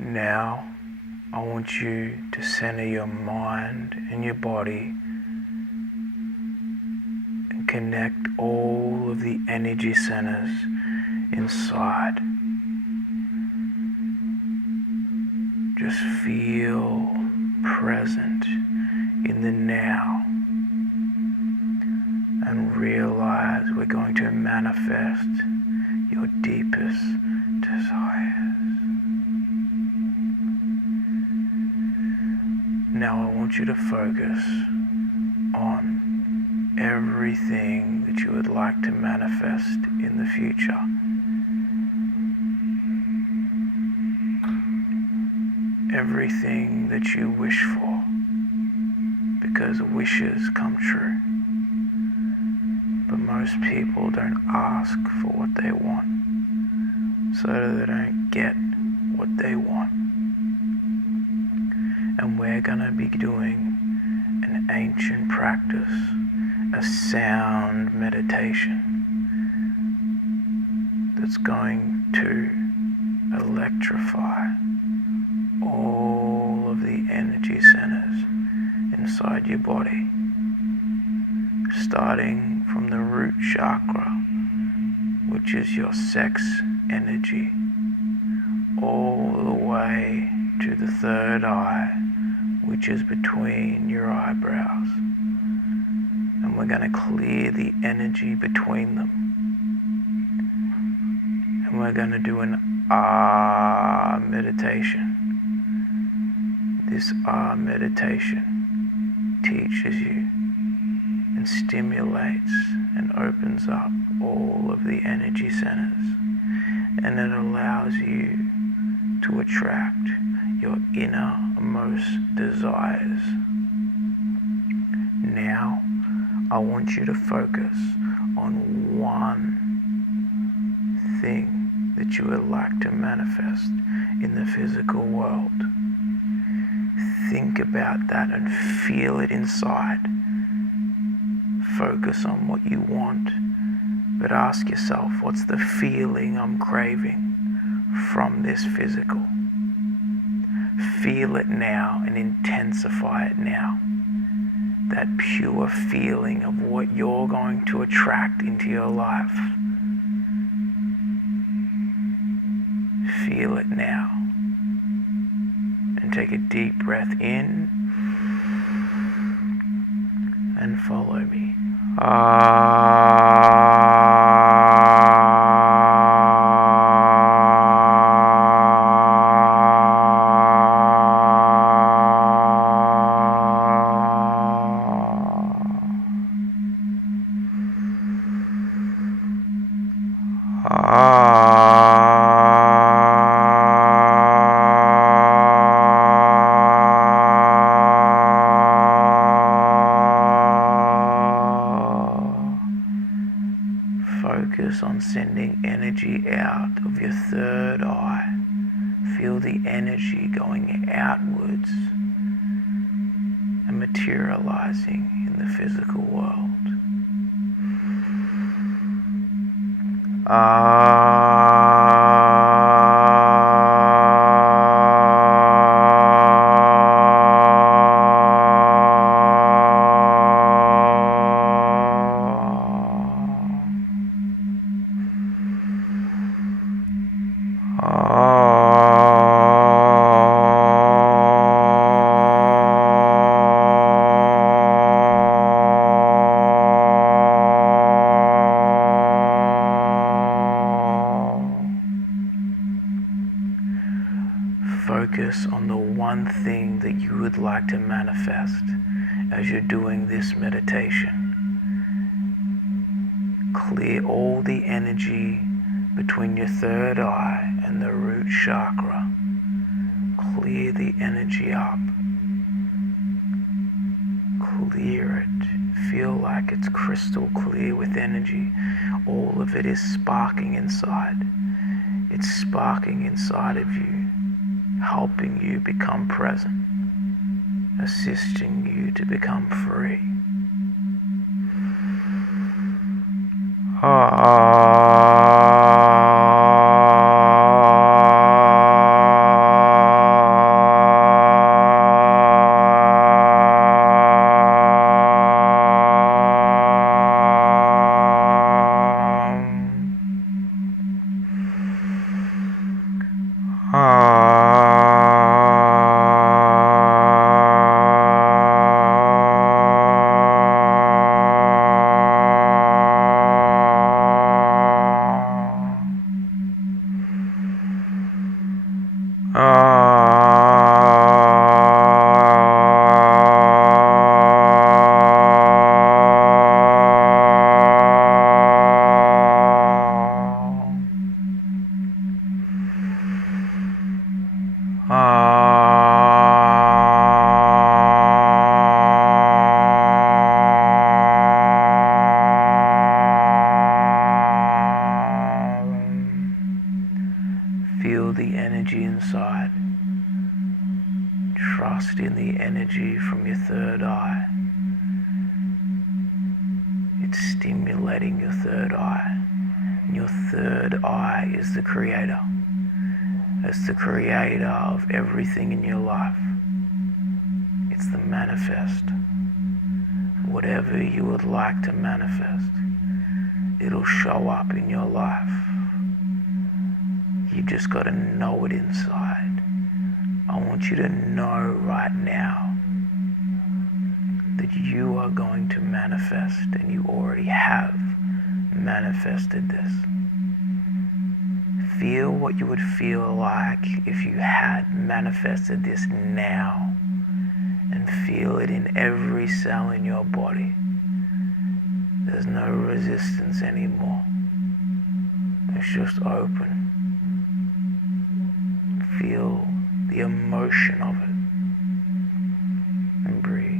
Now, I want you to center your mind and your body and connect all of the energy centers inside. Just feel present in the now and realize we're going to manifest your deepest desires. Now I want you to focus on everything that you would like to manifest in the future. Everything that you wish for, because wishes come true. But most people don't ask for what they want, so they don't get what they want. And we're going to be doing an ancient practice, a sound meditation that's going to electrify all of the energy centers inside your body, starting from the root chakra, which is your sex energy, all the way to the third eye, which is between your eyebrows. And we're going to clear the energy between them. And we're going to do an meditation. This meditation teaches you and stimulates and opens up all of the energy centers, and it allows you to attract your innermost desires. Now, I want you to focus on one thing that you would like to manifest in the physical world. Think about that and feel it inside. Focus on what you want, but ask yourself, what's the feeling I'm craving from this physical? Feel it now and intensify it now. That pure feeling of what you're going to attract into your life. Feel it now. And take a deep breath in and follow me. Focus on sending energy out of your third eye. Feel the energy going outwards and materializing in the physical world. Focus on the one thing that you would like to manifest as you're doing this meditation. Clear all the energy between your third eye and the root chakra. Clear the energy up. Clear it. Feel like it's crystal clear with energy. All of it is sparking inside. It's sparking inside of you, helping you become present, assisting you to become free. Feel the energy inside. Trust in the energy from your third eye. It's stimulating your third eye. And your third eye is the creator. It's the creator of everything in your life. It's the manifest. Whatever you would like to manifest, it'll show up in your life. You just got to know it inside. I want you to know right now that you are going to manifest, and you already have manifested this. Feel what you would feel like if you had manifested this now, and feel it in every cell in your body. There's no resistance anymore. It's just open. Feel the emotion of it and breathe.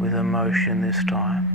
With emotion this time.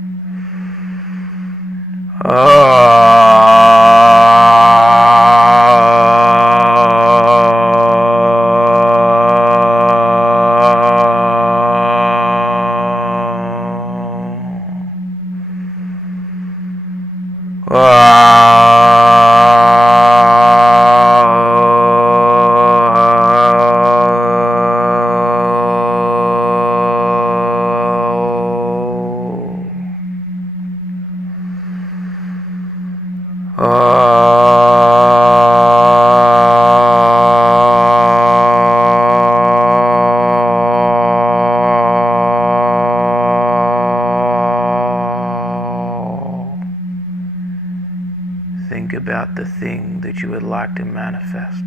Think about the thing that you would like to manifest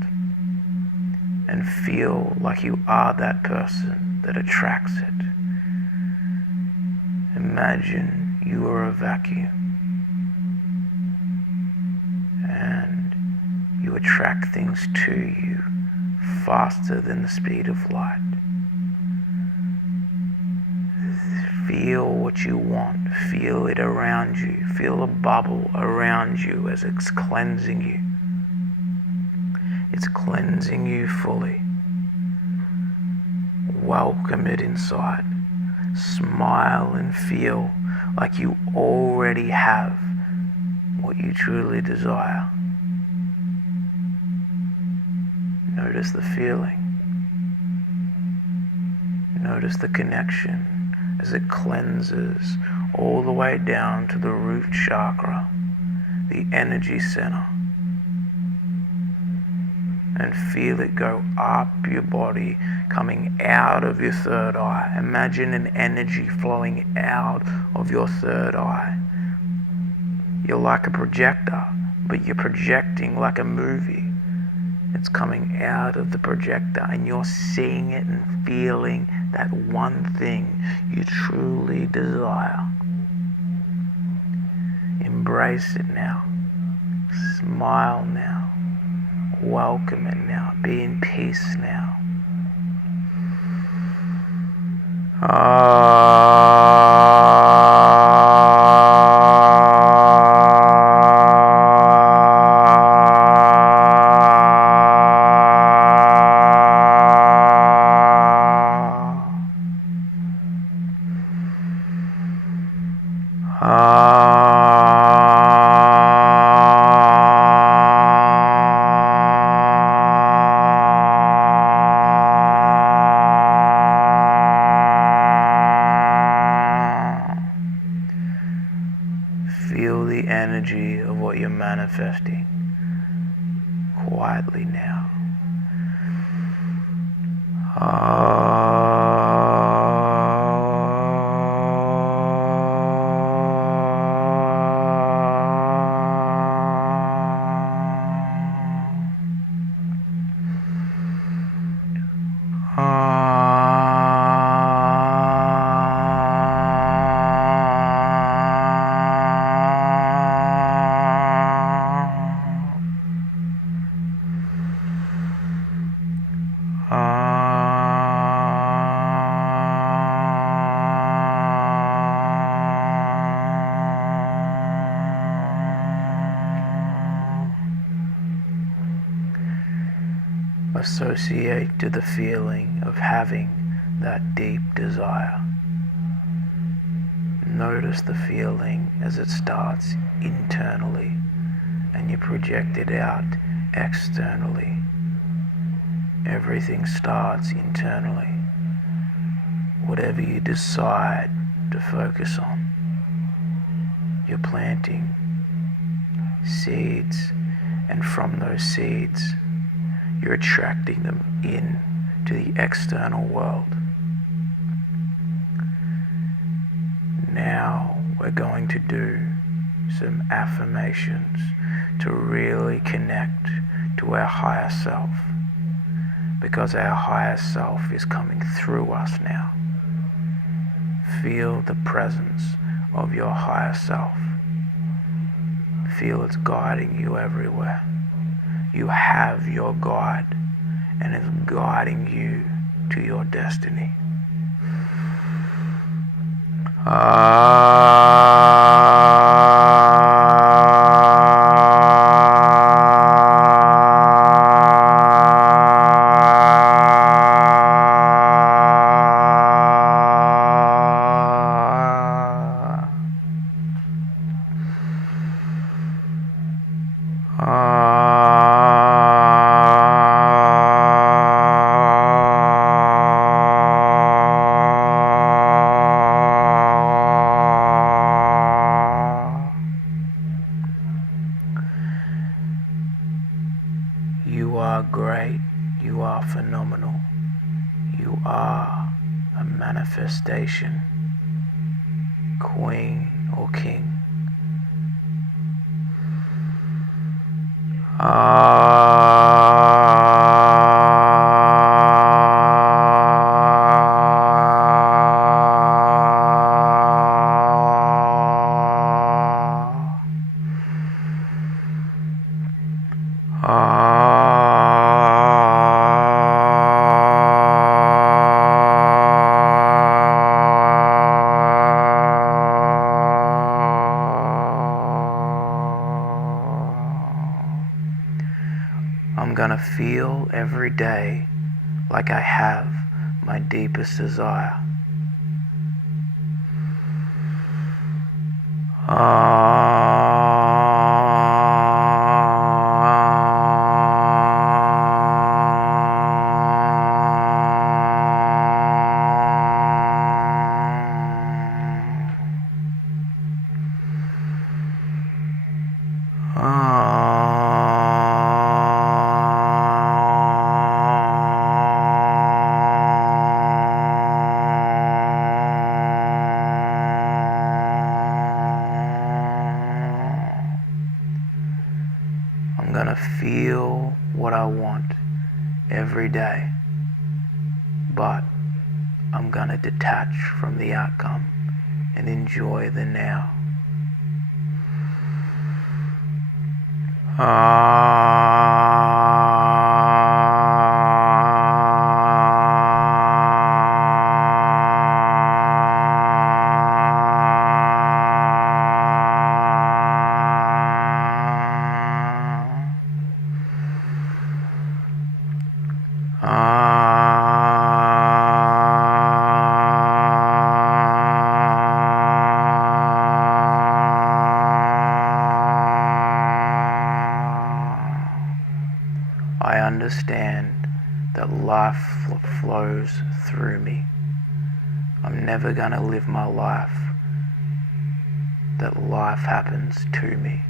and feel like you are that person that attracts it. Imagine you are a vacuum and you attract things to you faster than the speed of light. Feel what you want. Feel it around you. Feel a bubble around you as it's cleansing you. It's cleansing you fully. Welcome it inside. Smile and feel like you already have what you truly desire. Notice the feeling. Notice the connection as it cleanses all the way down to the root chakra, the energy center. And feel it go up your body, coming out of your third eye. Imagine an energy flowing out of your third eye. You're like a projector, but you're projecting like a movie. It's coming out of the projector and you're seeing it and feeling that one thing you truly desire. Embrace it now. Smile now. Welcome it now. Be in peace now. you're manifesting quietly now. Associate to the feeling of having that deep desire. Notice the feeling as it starts internally and you project it out externally. Everything starts internally. Whatever you decide to focus on, you're planting seeds, and from those seeds, you're attracting them in to the external world. Now we're going to do some affirmations to really connect to our higher self, because our higher self is coming through us now. Feel the presence of your higher self. Feel it's guiding you everywhere. You have your guide, and it's guiding you to your destiny. You are great. You are phenomenal. You are a manifestation, queen or king. I'm gonna feel every day like I have my deepest desire. I'm gonna feel what I want every day, but I'm gonna detach from the outcome and enjoy the now. I understand that life flows through me. I'm never gonna live my life that life happens to me.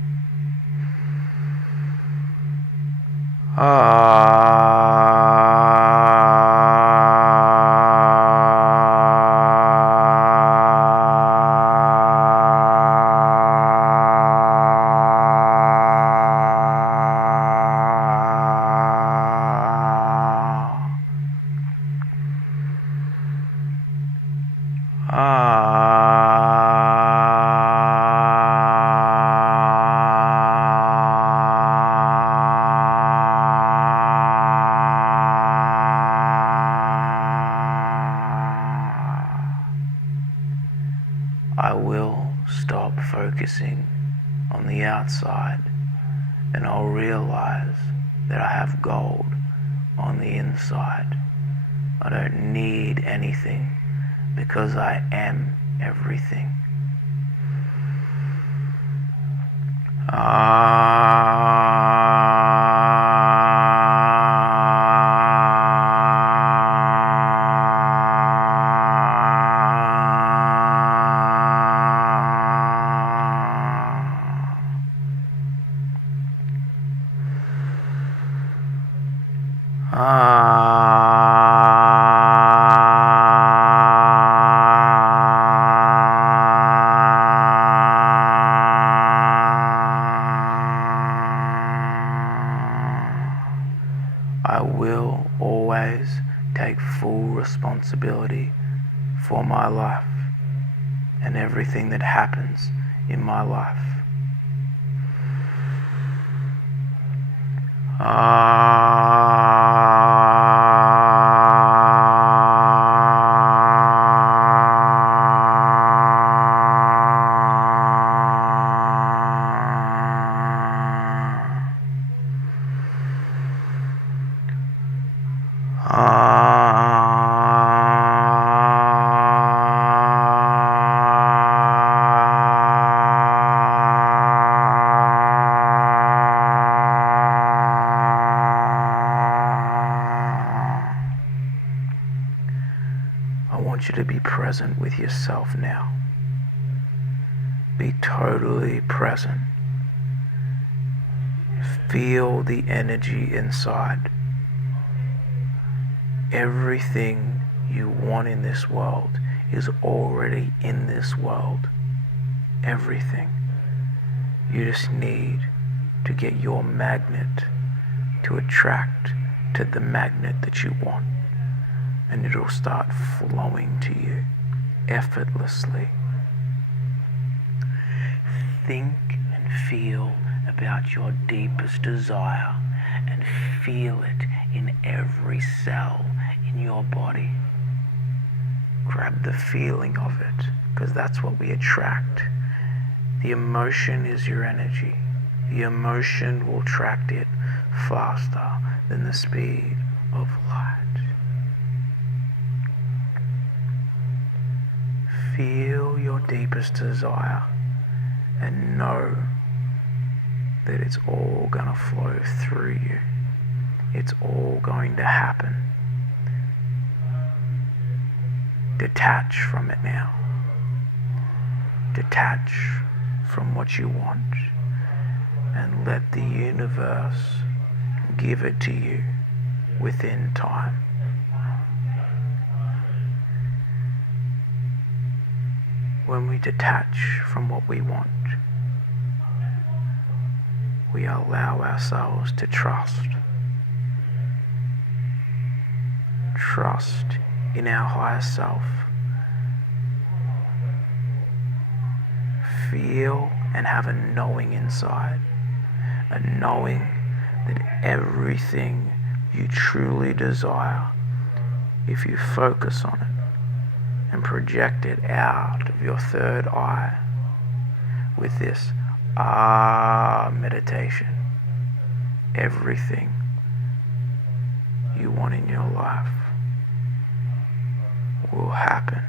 I will stop focusing on the outside, and I'll realize that I have gold on the inside. I don't need anything because I am everything. I will always take full responsibility for my life and everything that happens in my life. I want you to be present with yourself now. Be totally present. Feel the energy inside. Everything you want in this world is already in this world. Everything. You just need to get your magnet to attract to the magnet that you want, and it'll start flowing to you effortlessly. Think and feel about your deepest desire and feel it in every cell in your body. Grab the feeling of it, because that's what we attract. The emotion is your energy. The emotion will attract it faster than the speed of light. Feel your deepest desire and know that it's all going to flow through you. It's all going to happen. Detach from it now. Detach from what you want and let the universe give it to you within time. When we detach from what we want, we allow ourselves to trust. Trust in our higher self. Feel and have a knowing inside. A knowing that everything you truly desire, if you focus on it and project it out of your third eye with this meditation, everything you want in your life will happen.